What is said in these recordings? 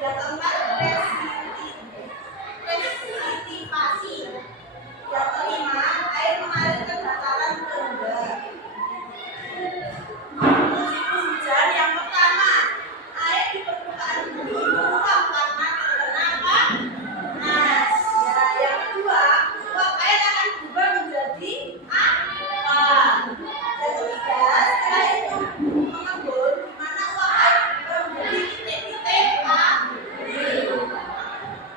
Yang keempat, presipitasisi. Yang kelima, air mengalir ke dataran rendah. Musim hujan yang pertama, air di permukaan bumi menguap karena terkena panas. Ya, yang kedua, uap air akan berubah menjadi awan. Yang ketiga, setelah itu mengembun, di mana uap air berubah menjadi titik-titik air.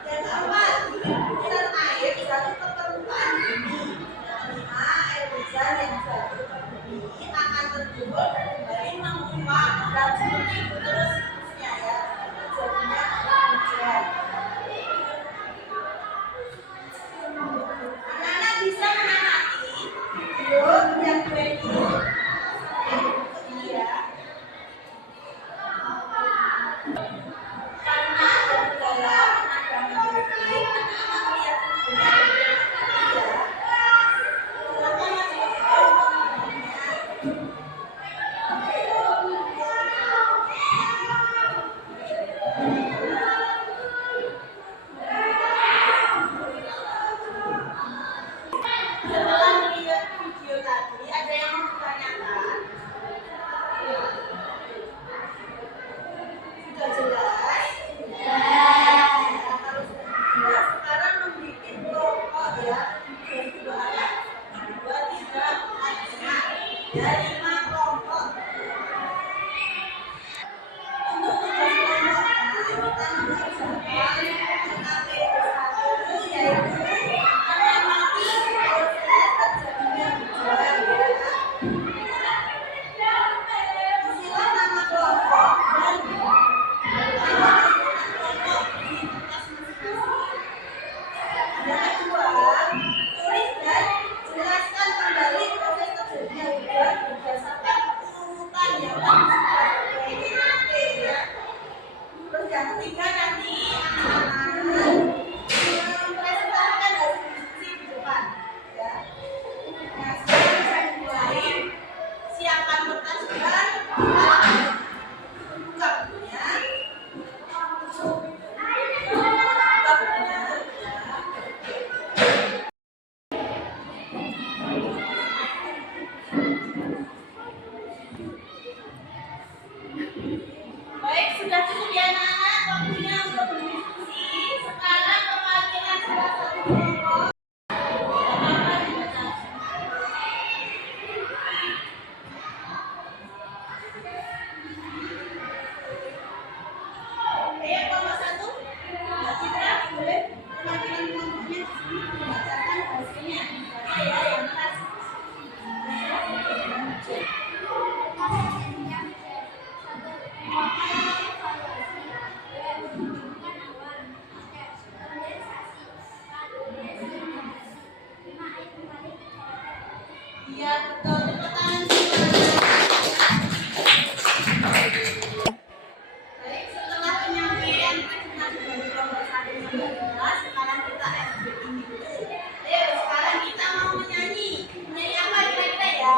Yang keempat, butiran air jatuh ke permukaan bumi. Yang kelima, air hujan yang jatuh ke bumi akan terkumpul dan kembali menguap dan seperti itu terus-terusnya ya, terjadinya hujan. Anak-anak bisa mengamati video yang ini ya. Karena dari dalam tenaga menulis, anak-anak melihat videonya ya. Silakan masuk ke video untuk menontonnya. Setelah melihat video tadi, ada yang mau ditanyakan? Sudah jelas? Nah, kalau sudah jelas, sekarang membuat kelompok ya. Video itu ada 1, 2, 3, 4, 5. Ya, 5 kelompok. Untuk tugas kelompoknya, kita mengerjakan APD 1, yaitu mengamati proses terjadinya hujan ya. Isilah nama kelompok dan nama kelompok di kertas masing-masing. Yang kedua, tulis dan jelaskan kembali proses terjadinya hujan berdasarkan urutan yang tadi sudah ya. Terus yang ketiga nanti anak-anak mempresentasikan hasil diskusi di depan ya. Nah, sekarang bisa dimulai. Siapkan kertas dan buka bukunya. Buka bukunya ya. Baik, sudah cukup ya anak-anak waktunya untuk berdiskusi. Sekarang pemanggilan salah satu kelompok. Ayo kelompok 1, Mbak Citra, boleh pemanggilan kelompoknya di sini membacakan hasilnya. Baca ya yang keras. Iya betul, tepuk tangan semua. Baik, setelah penyampaian presentasi dari kelompok 1 yang jelas, sekarang kita SBI dulu. Ayo, sekarang kita mau menyanyi. Menyanyi apa kira-kira ya?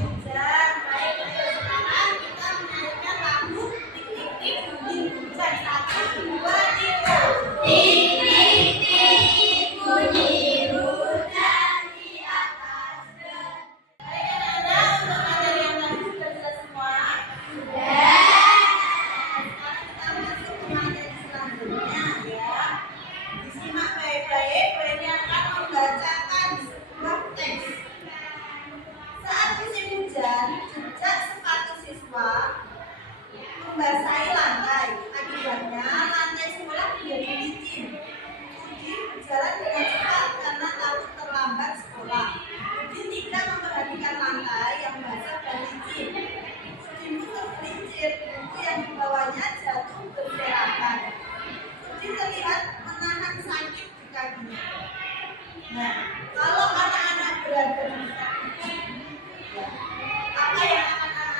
Hujan. Baik, ayo sekarang kita menyanyikan lagu Tik-tik-tik bunyi hujan. 1, 2, 3. Tik-tik-tik bunyi hujan di atas dan. Baik anak-anak, untuk materi yang tadi sudah jelas semua? Sudah. Sekarang kita masuk ke materi selanjutnya ya. Disimak baik-baik, Beni akan membacakan sebuah teks. Saat musim hujan, jejak sepatu siswa membasahi lantai. Akibatnya lantai sekolah menjadi licin. Udin berjalan dengan cepat karena takut terlambat sekolah. Udin tidak memperhatikan lantai yang basah dan licin. Udin pun tergelincir, buku yang dibawanya jatuh berserakan. Udin terlihat menahan sakit di kakinya. Nah, kalau anak-anak berada di tempat uji, apa yang akan anak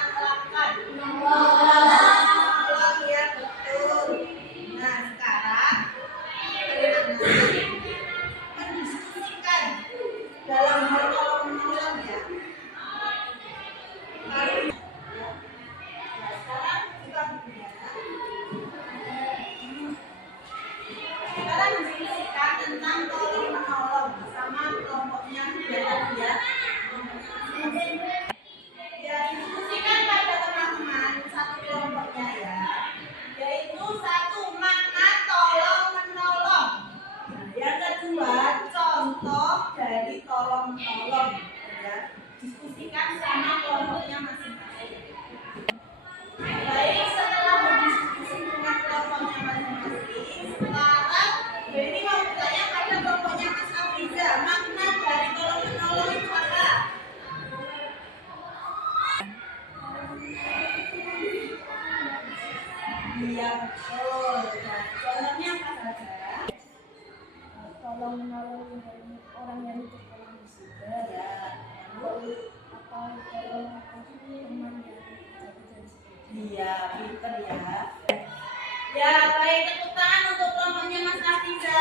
Iya, betul. Nah, contohnya apa saja? Tolong menolong orang yang terkena musibah, Ya, lalu atau tolong teman yang kesakitan seperti iya, pinter ya. Ya, baik, tepuk tangan untuk kelompoknya Mas Afiza.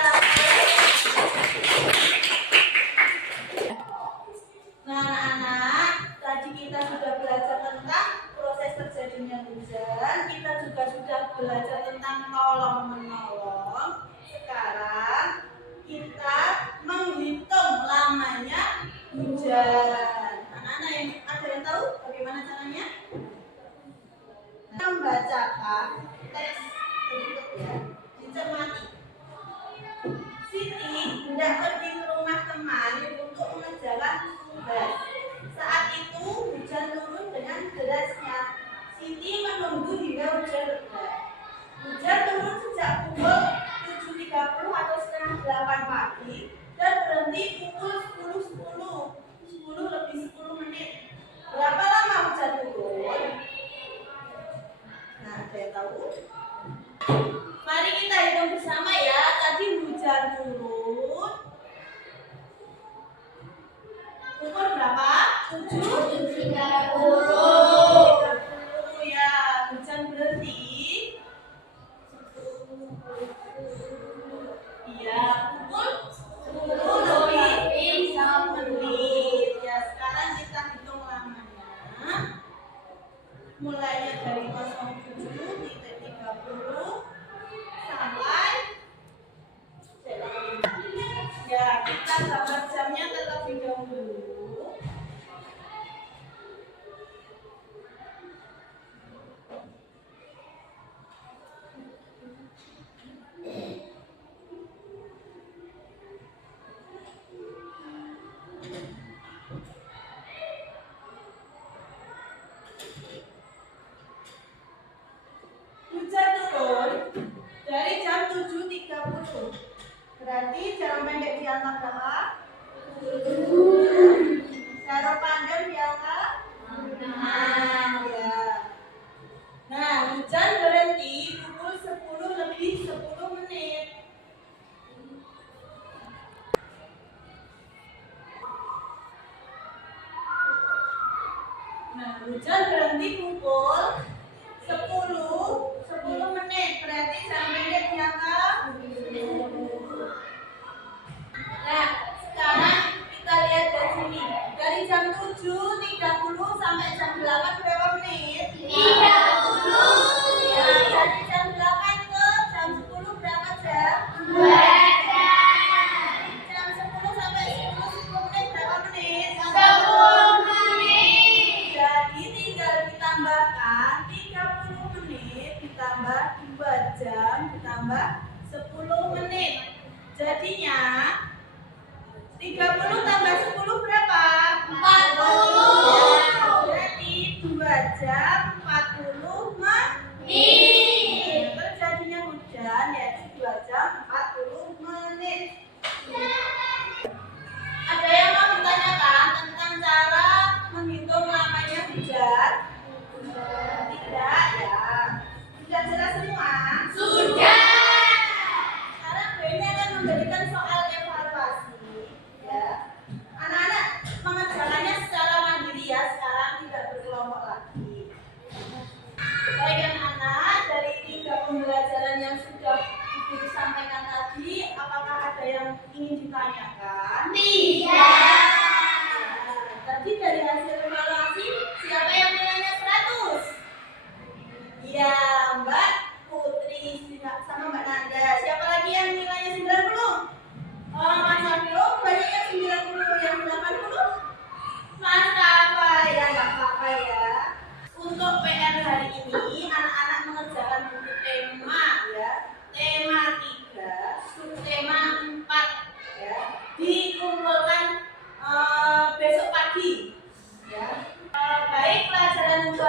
Nah, anak-anak, tadi kita sudah belajar tentang proses terjadinya hujan. Kita juga sudah belajar tentang tolong menolong. Sekarang kita menghitung lamanya hujan. Anak-anak yang ada yang tahu bagaimana caranya? Kita membacakan teks berikut ya. Dicermati. Siti hendak pergi ke rumah teman untuk mengerjakan tugas. Saat itu hujan turun dengan derasnya. Siti menunggu hingga hujan reda. Hujan turun sejak pukul 7.30 atau setengah 8 pagi dan berhenti pukul 10 lebih 10 menit. Berapa lama hujan turun? Nah, ada yang tahu? Mari kita hitung bersama ya. Tadi hujan turun pukul berapa? 7.30 ya. Hujan berhenti. Iya, pukul 10 lebih 1 menit. Ya, sekarang kita hitung lamanya. Mulainya dari 07.30 sampai ya, kita gambar jamnya terlebih dahulu. Hujan turun dari jam 7.30. Berarti jarak pendek di angka berapa? Jarak panjang di angka 6 ya. Nah, hujan berhenti pukul 10 lebih 10 menit. Nah, hujan berhenti pukul 10 menit. Berarti jarak pendek di angka. Nah, sekarang kita lihat dari sini. Dari jam 7.30 sampai jam 8 berapa menit? 30. Ya, dari jam 8 ke jam 10 berapa jam? 2 jam. Jam 10 sampai 10 menit berapa menit? 10 menit. Jadi tinggal ditambahkan 30 menit ditambah 2 jam ditambah 10 menit. Jadinya 30 tambah 10 berapa? 40. Jadi 2 jam 40 menit. Terjadinya hujan yaitu 2 jam 40 menit. Ada yang mau ditanyakan tentang cara menghitung lamanya hujan? Tidak ya. Sudah jelas semua? Sudah. Sekarang Bu ini akan memberikan soal evaluasi. Ya. Anak-anak mengerjakannya secara mandiri ya, sekarang tidak berkelompok lagi. Baik anak-anak, dari 3 pembelajaran yang sudah Ibu sampaikan tadi, apakah ada yang ingin ditanyakan? Tidak. Nah, tadi dari hasil evaluasi, siapa yang nilainya 100? Iya, Mbak Putri sama Mbak Nanda. Siapa lagi yang nilainya 90? Oh, Mas Abdul, banyak yang 90, yang 80? Mas Rafa ya, nggak apa-apa ya. Untuk PR hari ini, anak-anak mengerjakan buku tema ya. Tema 3, subtema 4 ya. Dikumpulkan besok pagi ya. Baik, pelajaran 2